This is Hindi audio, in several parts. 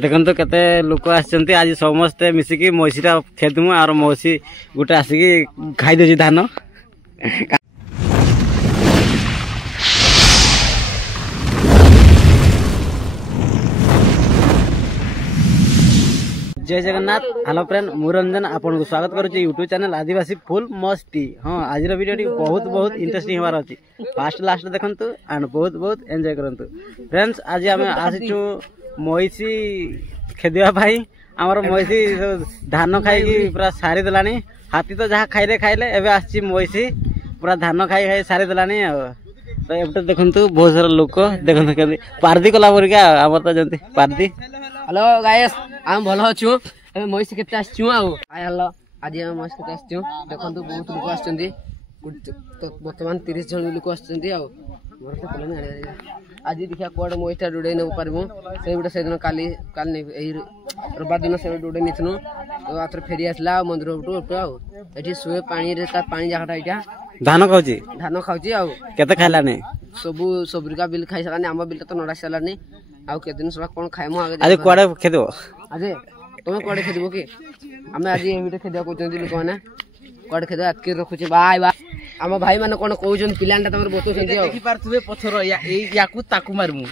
देखो केते लोक आछंती आज समस्ते मिसिकी मौसीटा खेदमु और मौसी गोटे आसिकी खाई दे धान। जय जगन्नाथ। हेलो फ्रेंड, मु रंजन आपन को स्वागत करुच्ची यूट्यूब चैनल आदिवासी फुल मस्ती। हाँ, आज वीडियो बहुत बहुत इंटरेस्टिंग होवार अच्छी। फास्ट लास्ट देखंतु एंड बहुत बहुत एंजॉय करंतु। फ्रेंड्स, आज आम आसीचु मईसी खेदिया भाई। आमर मईसी धान खाई पूरा सारी देलानी। हाथी तो जहाँ खाइले खाइले एबे आसी मईसी पूरा धान खाई खाई सारी देलानी। तो एबटे देखंतु बहुत सारा लोक देखंतु केमि पार्दी कला परिका आमर तो जंती पार्दी। हेलो गाइस, आम भल अच्छु। मईसी केते आछू आ हेलो आज हम मईसी केते आछू। देखंतु बहुत लोक आछंती। वर्तमान 30 जन लोक आछंती आ मोरते कलनी आनी आज देखिया कोड मईटा डुडे न परबो से गुटे से दिन काली एही रविवार दिन से डुडे निथनु। तो आतर फेरी आसला मंदिर उठो आ एठी सुए पानी रे ता पानी जाखटा इटा धान खाउची आ केते खाइलानी सबुरिका बिल खाइ सलानी। आम बिल तो नडा सलानी आ के दिन सला कोन खाइमो आगे आज कोडे खेदो आज तुम कोडे खेदबो की आमे आज एबिटे खेदिया कोचंदी लोक माने कोडे खेदो आके रखुची। बाय बाय आम भाई माने कोन कहउछन पिलांडा तमर बतोछंती आ देखि पारथुबे पथर याकू ताकू मारमु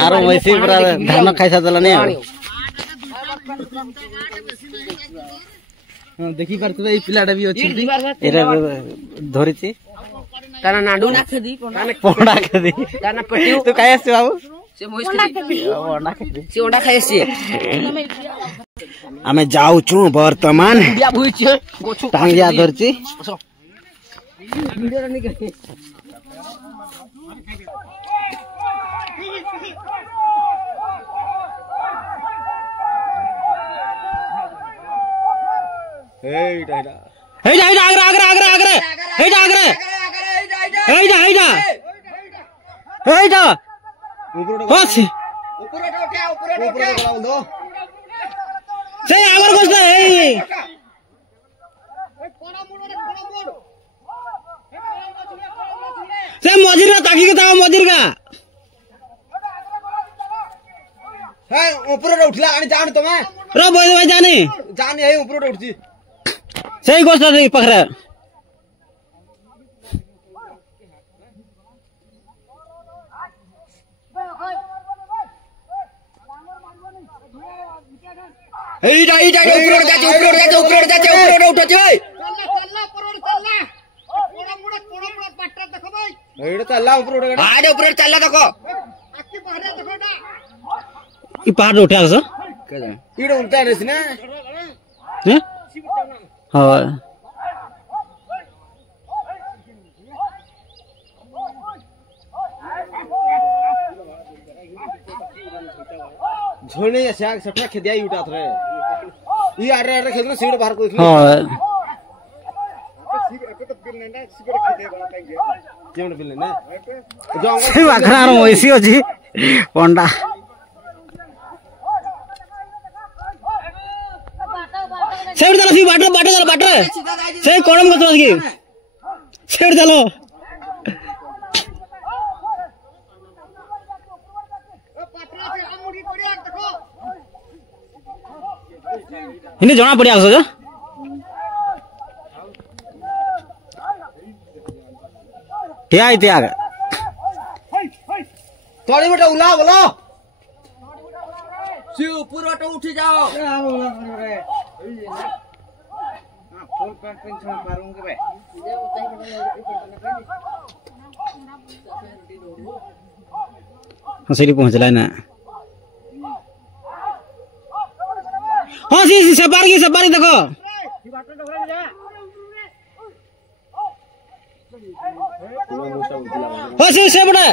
आरो मैसी पूरा धान खाइ सदलानी। देखि पारथुबे ई पिलाडा भी अछि एरा धरिछि ताना नाडू ना खेदी पोडा खेदी ताना पटियो तू काय आसी बाबू से मोइस खेदी से ओंडा खाइ छी। आमे जाउछु वर्तमान बिया भुइछि गोछु टांगिया धरछि वीडियो रनी के मजिर ताकि के मजिर का ऊपर उठला आनी जान तमे रो बोल भाई जानी है ऊपर उठची सही गोष्ट नहीं पकड़े ऊपर उठची भाई चला ऊपर उठ आडे ऊपर चला देखो आकी पहाड़े देखो ना ई पहाड़ उठा सर केदा इडे उल्टा रेस ना हैं हां झोने साग सठा खेदिया उठा थरे ई आरे आरे खेदन सीड बाहर को हां वैसी अच्छी पंडा सेठ चलो बाटर बाटर चलो बाटर से कड़म को की सेठ चलो इन्हें जना पड़िया जो त्याग थोड़ी बेटा उला बोलो सी ऊपर बेटा उठ जाओ फुल पैंट पहन मारूंगा बे हंसी पहुंचला ना। हाँ सी सवारी देखो हाँ से बड़ा